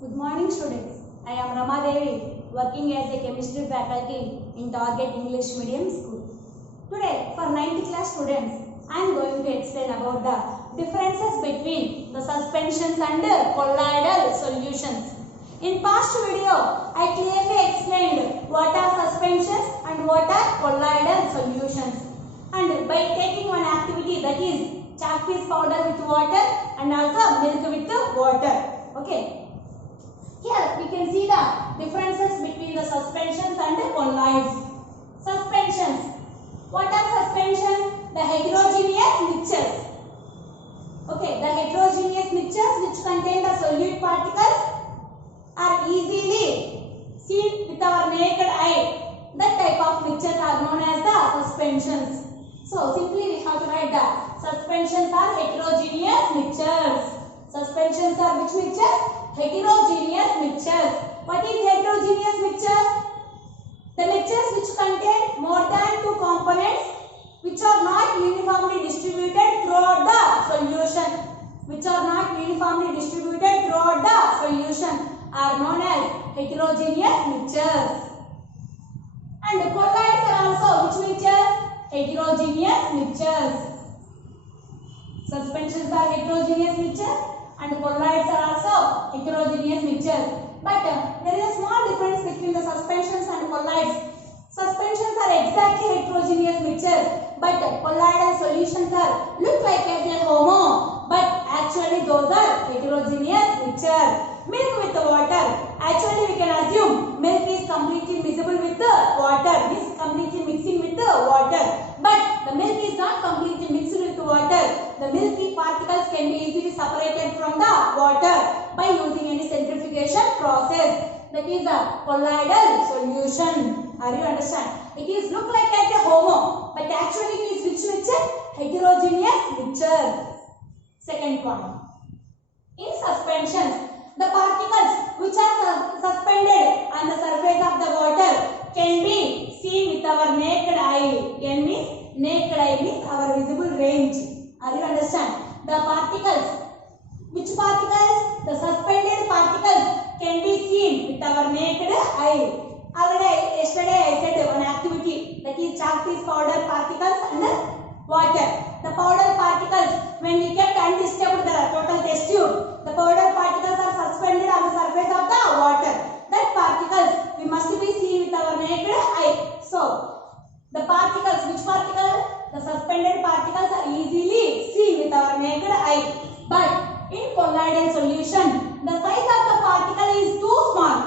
Good morning students. I am Rama Devi working as a chemistry faculty in Target English Medium School. Today for 9th class students I am going to explain about the differences between the suspensions and colloidal solutions. In past video I clearly explained what are suspensions and what are colloidal solutions, and by taking one activity, that is chalk piece powder with water and also milk with water. Okay. Here we can see the differences between the suspensions and the colloids. Suspensions. What are suspensions? The heterogeneous mixtures. Okay, the heterogeneous mixtures which contain the solute particles are easily seen with our naked eye. That type of mixtures are known as the suspensions. So simply we have to write that suspensions are heterogeneous mixtures. Suspensions are which mixtures? Heterogeneous mixtures. What is heterogeneous mixtures? The mixtures which contain more than two components which are not uniformly distributed throughout the solution. Which are not uniformly distributed throughout the solution are known as heterogeneous mixtures. And the colloids are also which mixtures? Heterogeneous mixtures. Suspensions are heterogeneous mixtures and colloids are also heterogeneous mixtures. But there is a small difference between the suspensions and colloids. Suspensions are exactly heterogeneous mixtures, but colloidal solutions are look like as a homo, but actually those are heterogeneous mixtures. Milk with water. Actually we can assume milk is completely miscible with the water, means completely mixing with the water. But the milk is not completely mixed with water. The milky particles can be easily separated from the water by using any centrifugation process. That is a colloidal solution. Are you understand? It is look like as a homo, but actually it is which mixture? Heterogeneous mixture. Second point. In suspensions, the particles which are suspended on the surface of the water can be seen with our naked eye. N means naked eye means our visible range. Are you understand? The particles, which particles? The suspended particles can be seen with our naked eye. Already yesterday I said one activity, that is chalk piece powder particles and water. The powder particles, when we kept undisturbed the total test tube, the powder particles are suspended on the surface of the water. That particles we must be seen with our naked eye. So the particles, which particle? The suspended particles are easily seen with our naked eye. But in colloidal solution, the size of the particle is too small.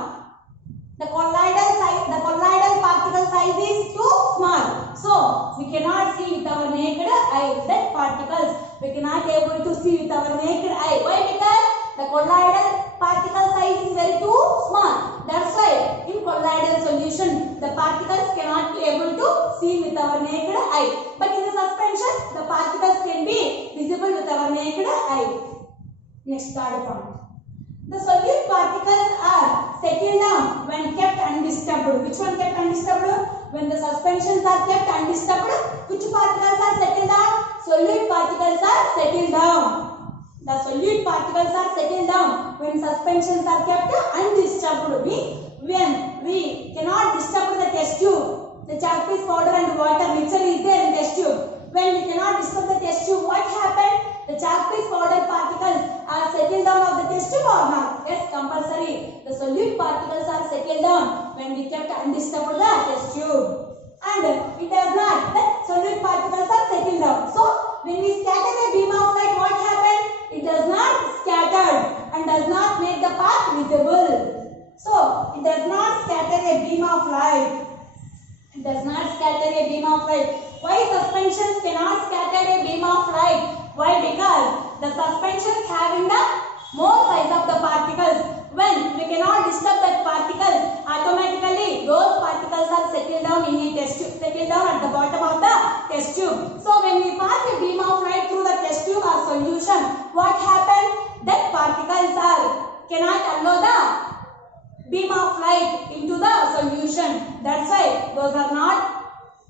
The colloidal particle size is too small. So we cannot see with our naked eye that particles. We cannot able to see with our naked eye. Why? Because the colloidal particle size is very too small. That's why in colloidal solution the particles cannot be able to see with our naked eye. But in the suspension the particles can be visible with our naked eye. Next, third point. The solute particles are settled down when kept undisturbed. Which one kept undisturbed? When the suspensions are kept undisturbed, which particles are settled down? Solute particles are settled down. The solute particles are settled down when suspensions are kept undisturbed. When we cannot disturb the test tube, the chalk piece powder and water mixture is there in test tube. When we cannot disturb the test tube, what happened? The chalk piece powder particles are settled down of the test tube or not? Yes, compulsory. The solute particles are settled down when we kept undisturbed the test tube. And it does not. The solute particles are settled down. So when we scatter a beam of light, what happened? It does not scatter and does not make the path visible. So it does not scatter a beam of light. It does not scatter a beam of light. Why suspensions cannot scatter a beam of light? Why? Because the suspensions having the more size of the particles. When we cannot disturb that particles, automatically those particles are settled down in a test tube, settled down at the bottom of the test tube. So when we pass a beam of light through the test tube or solution, what happens? That particles cannot allow the beam of light into the solution. That's why those are not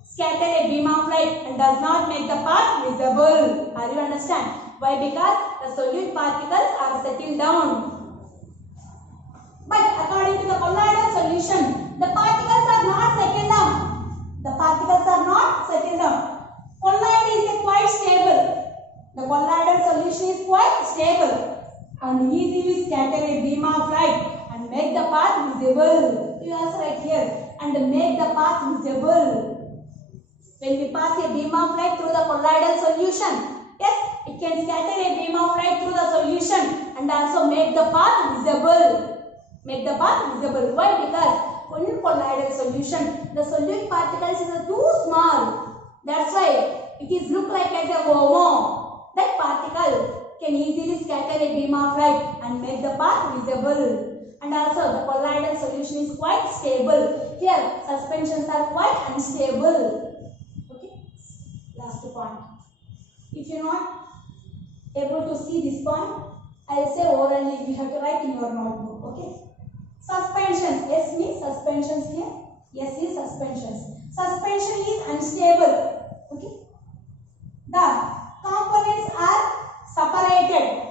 scatter a beam of light and does not make the path visible. Are you understand? Why? Because the solute particles are settled down. the colloidal solution, the particles are not settled down. The particles are not settled down. Colloid is quite stable. The colloidal solution is quite stable and easily scatter a beam of light and make the path visible. You also write here, and make the path visible. When we pass a beam of light through the colloidal solution, yes, it can scatter a beam of light through the solution and also make the path visible. Make the path visible. Why? Because in colloidal solution, the solute particles is too small. That's why it is look like as a HOMO. That particle can easily scatter a beam of light and make the path visible. And also the colloidal solution is quite stable. Here suspensions are quite unstable. Okay. Last point. If you are not able to see this point, I will say orally you have to write in your notebook. Okay. Suspensions. S means suspensions here. S is suspensions. Suspension is unstable. Okay. The components are separated.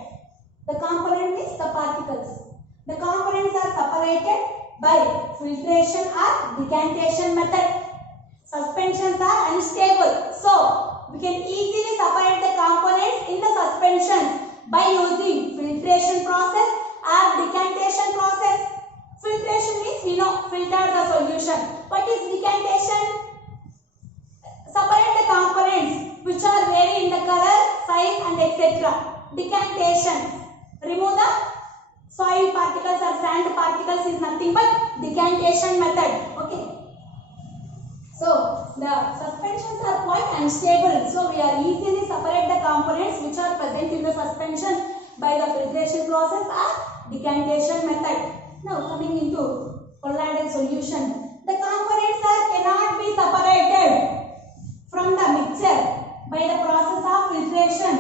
The component means the particles. The components are separated by filtration or decantation method. Suspensions are unstable. So, we can easily separate the components in the suspension by using filtration process or decantation process. Filtration means we know filter the solution. What is decantation? Separate the components which are vary in the color, size and etc. Decantation. Remove the soil particles or sand particles is nothing but decantation method. Okay. So, the suspensions are quite unstable. So, we are easily separate the components which are present in the suspension by the filtration process or decantation method. Now, coming into colloidal solution. The components cannot be separated from the mixture by the process of filtration.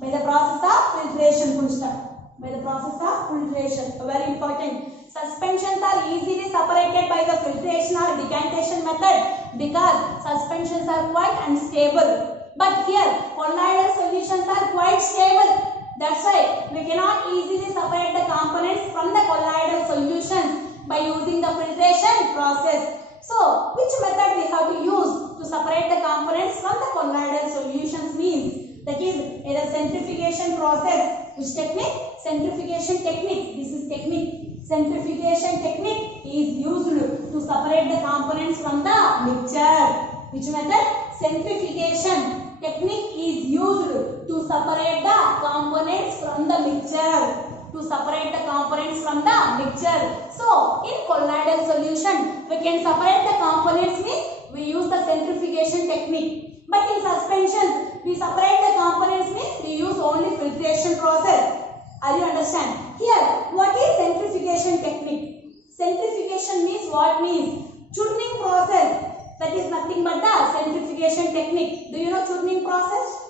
By the process of filtration, full stop. By the process of filtration. Very important. Suspensions are easily separated by the filtration or decantation method because suspensions are quite unstable. But here, colloidal solutions are quite stable. That's why we cannot easily separate the components from the colloidal solutions by using the filtration process. So, which method we have to use to separate the components from the colloidal solutions means, that is either centrifugation process. Which technique? Centrifugation technique. This is technique. Centrifugation technique is used to separate the components from the mixture. Which method? Centrifugation technique is used to separate the components from the mixture. To separate the components from the mixture. So, in colloidal solution, we can separate the components means we use the centrifugation technique. But in suspensions, we separate the components means we use only filtration process. Are you understand? Here, what is centrifugation technique? Centrifugation means what means? Churning process. That is nothing but the centrifugation technique. Do you know churning process?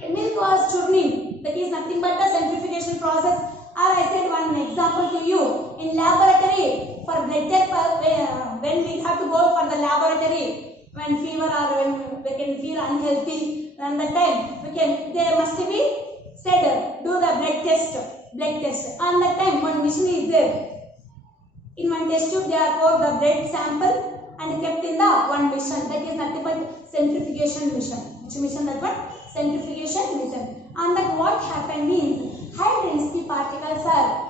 Milk was churning. That is nothing but the centrifugation process. Or I said one example to you. In laboratory, for blood test, when we have to go for the laboratory, when fever or when we can feel unhealthy, and that time they must be said do the blood test. And that time one machine is there. In one test tube they are poured the blood sample and kept in the one mission. That is nothing but centrifugation mission. Which mission that one? Centrifugation mission. And that what happened means high density particles are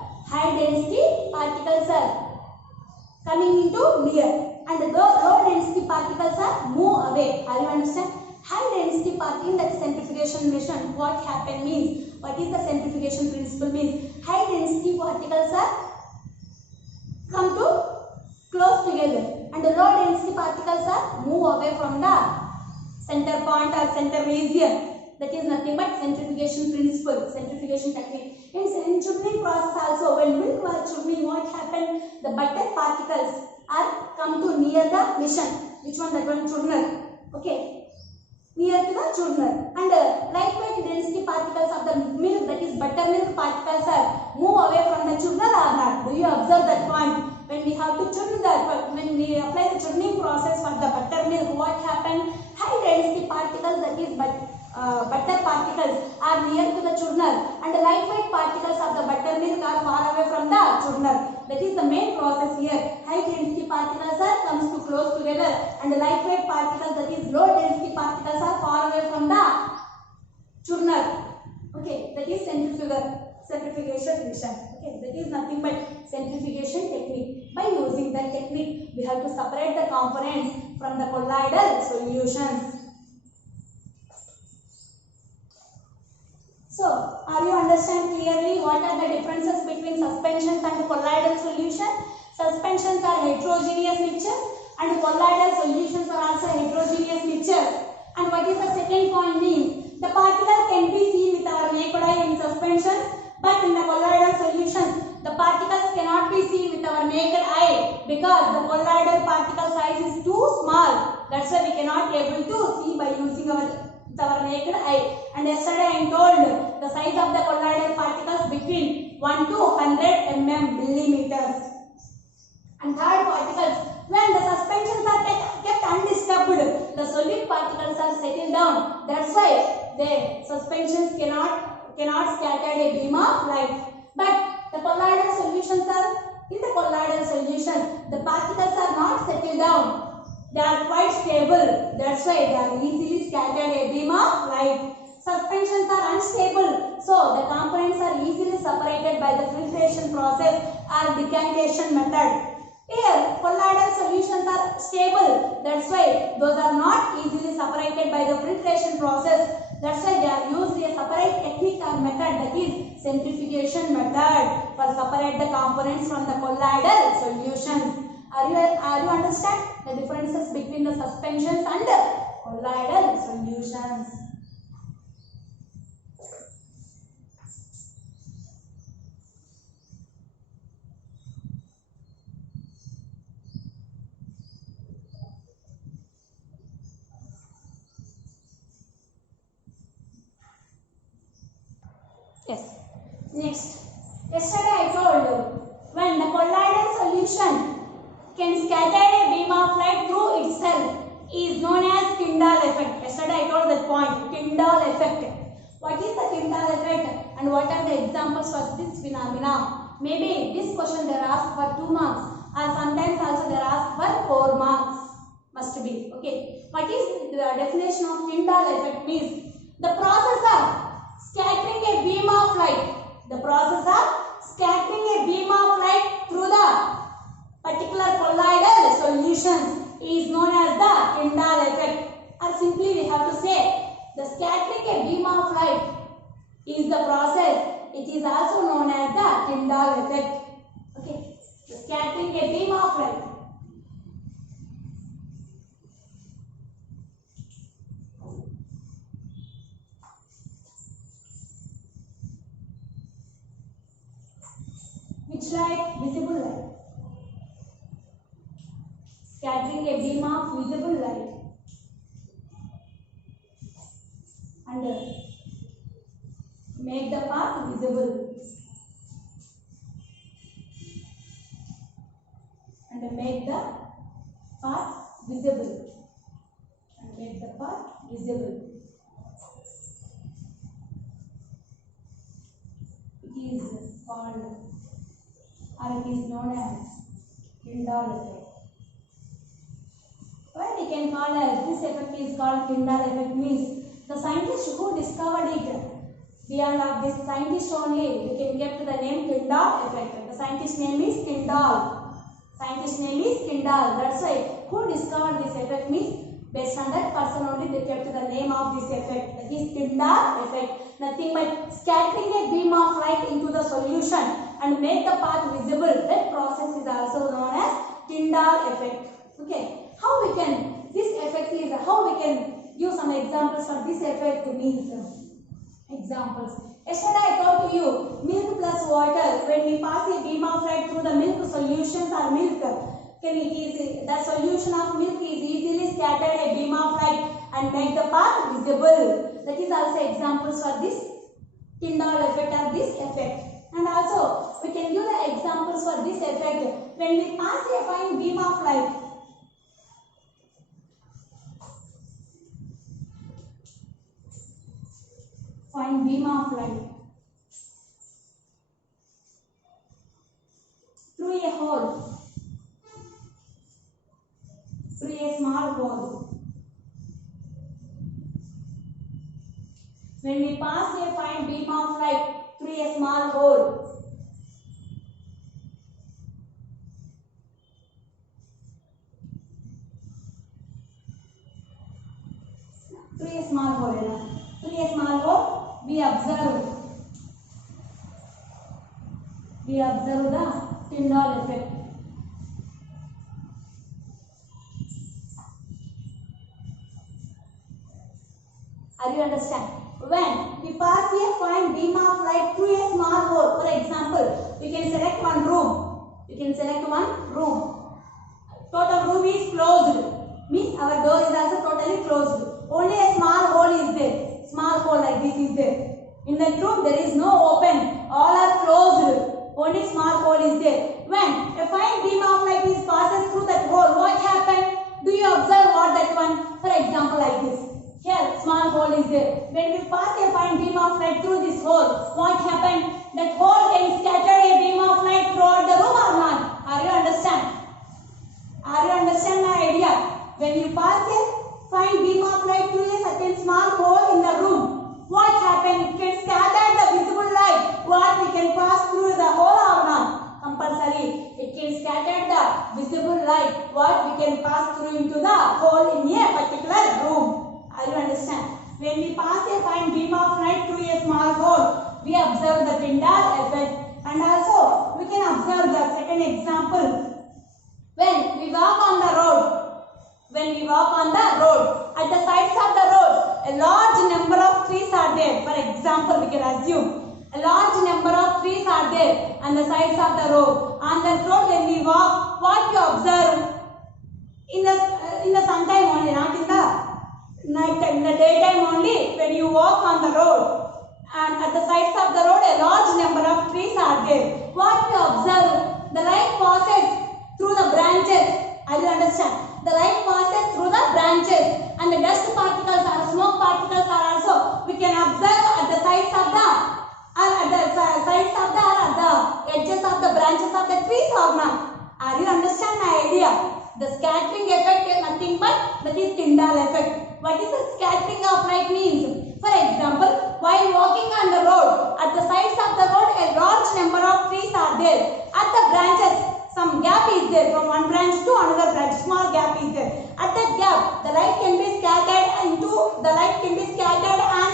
coming into near, and the low density particles are move away. Are you understand? High density particle in that centrifugation mission, what happened means, what is the centrifugation principle means, high density particles are come to close together and the low density particles are move away from the center point or center region. That is nothing but centrifugation principle, centrifugation technique. In churning process also, when milk was churning, what happened? The butter particles are come to near the mission. Which one? That one churner. Okay. Near to the churner. And lightweight density particles of the milk, that is buttermilk particles are move away from the churner or not? Do you observe that point? When we have to churn that, when we apply the churning process for the buttermilk, what happened? High density particles, that is butter particles are near to the churner and the lightweight particles of the buttermilk are far away from the churner. That is the main process here. High density particles are comes to close together, and the lightweight particles, that is low density particles, are far away from the churner. Okay, that is centrifugation reaction. Okay, that is nothing but centrifugation technique. By using that technique, we have to separate the components from the colloidal solutions. So, are you understand clearly what are the differences between suspensions and colloidal solution? Suspensions are heterogeneous mixtures and colloidal solutions are also heterogeneous mixtures. And what is the second point means? The particles can be seen with our naked eye in suspensions, but in the colloidal solutions, the particles cannot be seen with our naked eye because the colloidal particle size is too small. That's why we cannot able to see by using our naked eye. And yesterday I told the size of the colloidal particles between 1 to 100 millimeters. And third, particles, when the suspensions are kept undisturbed, the solid particles are settled down. That's why the suspensions cannot scatter a beam of light. But the colloidal solutions are, in the colloidal solution, the particles are not settled down. They are quite stable. That's why they are easily scattered a beam of light. Suspensions are unstable, so the components are easily separated by the filtration process or decantation method. Here, colloidal solutions are stable. That's why those are not easily separated by the filtration process. That's why they are used a separate technique or method, that is centrifugation method, for separate the components from the colloidal solutions. Are you understand the differences between the suspensions and colloidal solutions? Yes. Next. Yesterday I told you, when the colloidal solution can scatter a beam of light through itself is known as Tyndall effect. Yesterday I told that point, Tyndall effect. What is the Tyndall effect and what are the examples for this phenomena? Maybe this question they are asked for 2 marks or sometimes also they are asked for 4 marks. Must be. Okay. What is the definition of Tyndall effect means? The process of scattering a beam of light. The process of scattering a beam of light through the particular colloidal solutions is known as the Tyndall effect. Or simply we have to say, the scattering a beam of light is the process. It is also known as the Tyndall effect. Okay, the scattering a beam of light. Which light? Visible light. Scattering a beam of visible light. And make the path visible. And make the path visible. And make the path visible. It is called, or it is known as Tyndall effect. Why we can call as this effect is called Tyndall effect means the scientist who discovered it, beyond of this scientist only, we can get the name Tyndall effect. The scientist name is Tyndall. Scientist name is Tyndall. That's why who discovered this effect means based on that person only they kept the name of this effect. That is Tyndall effect. Nothing but scattering a beam of light into the solution and make the path visible. That process is also known as Tyndall effect. Okay. How we can, this effect is, how we can give some examples for this effect means examples. Yesterday I told to you, milk plus water, when we pass a beam of light through the milk solutions or milk, the solution of milk is easily scattered a beam of light and make the path visible. That is also examples for this Tyndall effect or this effect. And also we can give the examples for this effect when we pass a fine beam of light. Fine beam of light through a When we pass a fine beam of light through a small hole, through a small hole, we observe the Tyndall effect. Are you understand? When we pass a fine beam of light through a small hole, for example, we can select one room. Total room is closed. Means our door is also totally closed. Only a small hole is there. Small hole like this is there. In that room there is no open. All are closed. Only small hole is there. When a fine beam of light is passes through that hole, what happened? Do you observe what that one? For example, like this. Here, small hole is there. When we pass a fine beam of light through this hole, what happened? That hole can scatter a beam of light throughout the room or not? Are you understand? Are you understand my idea? When you pass a fine beam of light through a certain small hole in the room, what happened? It can scatter the visible light. What we can pass through the hole or not? Compulsory. It can scatter the visible light. What we can pass through into the hole in a particular room. Are you understand? When we pass a fine beam of light through a small hole, we observe the Tyndall effect. And also, we can observe the second example. When we walk on the road, at the sides of the road, a large number of trees are there. For example, we can assume a large number of trees are there on the sides of the road. On that road, when we walk, what we observe? In the sometime only, not in the night time, in the daytime only, when you walk on the road and at the sides of the road a large number of trees are there. What we observe? The light passes through the branches. Are you understand? The light passes through the branches and the dust particles or smoke particles are also we can observe at the sides of the edges of the branches of the trees or not. Are you understand my idea? The scattering effect is nothing but that is Tyndall effect. What is the scattering of light means? For example, while walking on the road, at the sides of the road a large number of trees are there. At the branches, some gap is there from one branch to another branch. Small gap is there. At that gap, the light can be scattered on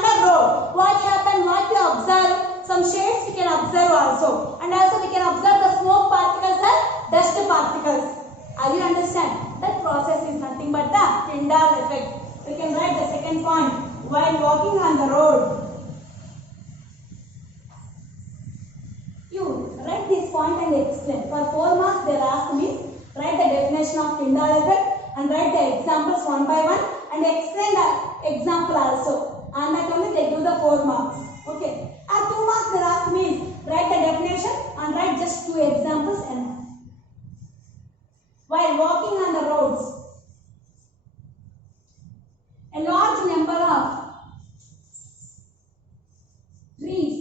the road. What happened? What we observe? Some shades we can observe also. And also we can observe the smoke particles and dust particles. Are you understand? That process is nothing but the Tyndall effect. We can write the second point. While walking on the road, you write this point and explain. For 4 marks they asked me, write the definition of Tyndall effect and write the examples one by one and explain the example also. And that only they give the 4 marks. Okay. And 2 marks they asked me, write the definition and write just 2 examples and while walking on the roads, a large number of trees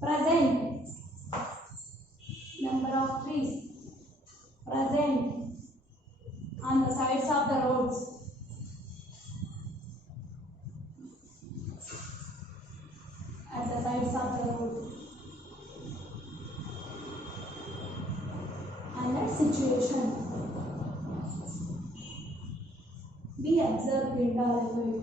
present on the sides of the roads. At the sides of the road. And that situation, we observe Tyndall effect.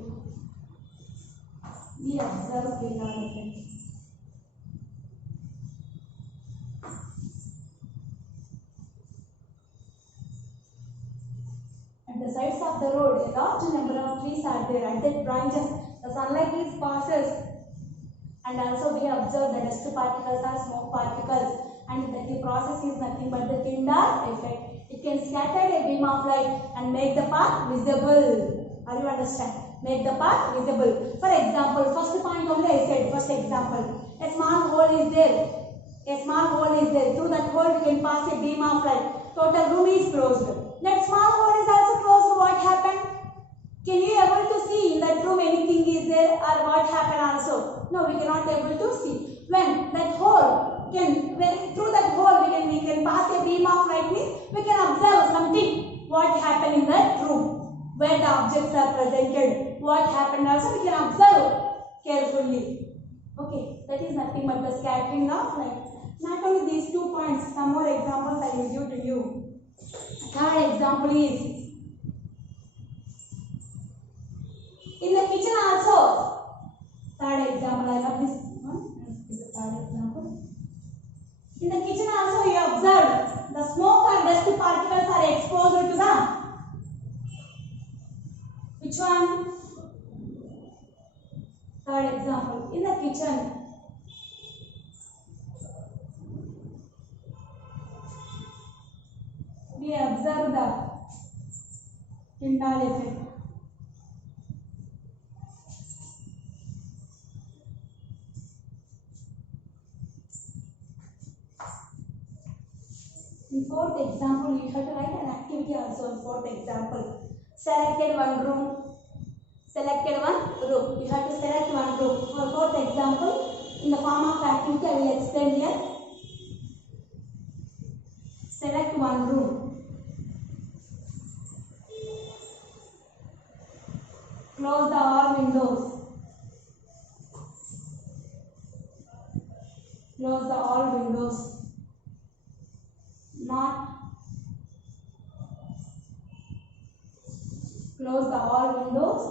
At the sides of the road, a large number of trees are there. At that branches, the sunlight is passes, and also we observe the dust particles or smoke particles. And the process is nothing but the Tyndall effect. It can scatter a beam of light and make the path visible. Are you understand? Make the path visible. For example, first point only I said, first example. A small hole is there. Through that hole we can pass a beam of light. Total room is closed. That small hole is also closed. What happened? Can you able to see in that room anything is there or what happened also? No, we cannot able to see. When that hole through that hole we can pass a beam of light means we can observe something what happened in that room. where the objects are presented. What happened also we can observe carefully. Okay, that is nothing but the scattering of light. Not only these 2 points, some more examples I will give to you. Third example is in the kitchen also. Third example, I have this one. This is the third example. In the kitchen also you observe the smoke and dust particles are exposed to the which one? Third example. In the kitchen. We observe the Tyndall effect. In fourth example, you have to write an activity also in fourth example. Selected one room. Selected one room. You have to select one room. For fourth example, in the form of activity, I will explain here. Select one room. Close the all windows. Close the all windows. Not close the all windows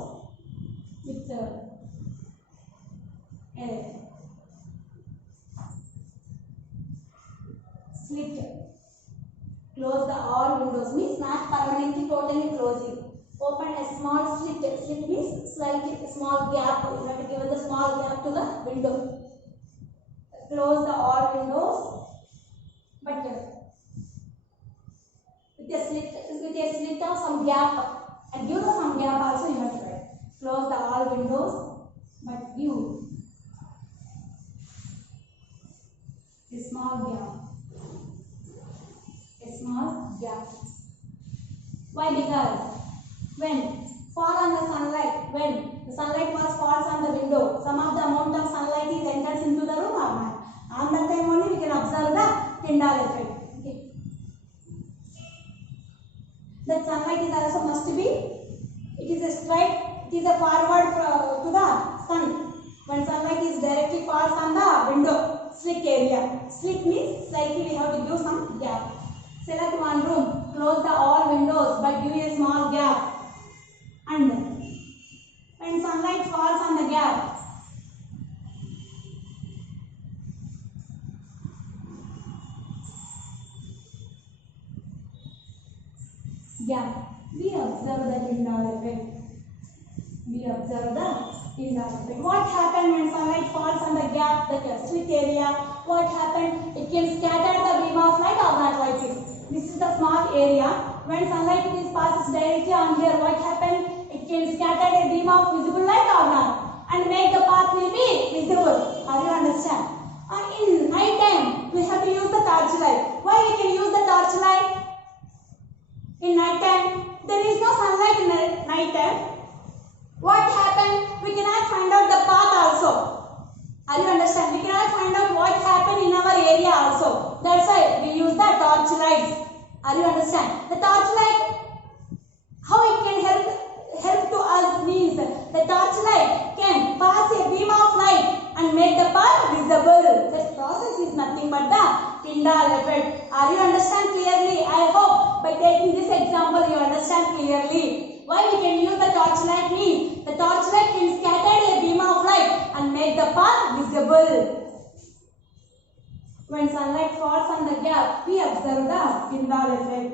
with a slit. Close the all windows means not permanently totally closing. Open a small slit. Slit means slightly small gap. You have to give the small gap to the window. Close the all windows, but with a slit of some gap, and give some gap also you have to write. Close the all windows, but give a small gap. A small gap. Why? Because when fall on the sunlight, when the sunlight falls on the window, some of the amount of sunlight is enters into the room or not. On that time only we can observe the Tyndall effect. Okay. That sunlight is also must be, it is a straight, it is a forward to the sun. When sunlight is directly falls on the window, slit area. Slit means slightly we have to give some gap. Select one room, close the all windows but give a small gap. And when sunlight falls on the gap, we observe the Tyndall effect. We observe the Tyndall effect. What happened when sunlight falls on the gap, the slit area? What happened? It can scatter the beam of light or not like this. This is the small area. When sunlight passes directly on here, what happened? It can scatter a beam of visible light or not, and make the path will be visible. Are you understand? In night time, we have to use the torch light. Why we can use the torch light? In night time, there is no sunlight in the night time. What happened? We cannot find out the path also. Are you understand? We cannot find out what happened in our area also. That's why we use the torch lights. Are you understand? The torch light, how it can help to us means the torch light can pass a beam of light and make the path visible. That process is nothing but the Tyndall effect. Are you understand clearly? I hope by taking this example you understand clearly. Why we can use the torch light means the torch light can scatter a beam of light and make the path visible. When sunlight falls on the gap, we observe the Tyndall effect.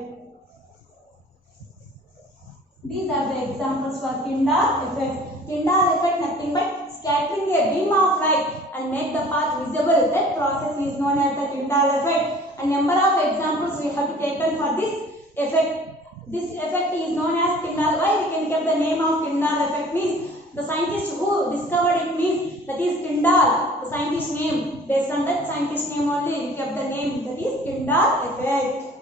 These are the examples for Tyndall effect. Tyndall effect nothing but scattering a beam of light and make the path visible. That process is known as the Tyndall effect. A number of examples we have taken for this effect. This effect is known as Tyndall. Why we can get the name of Tyndall effect means the scientist who discovered it means that is Tyndall. The scientist name, based on that scientist name only we kept the name, that is Tyndall effect.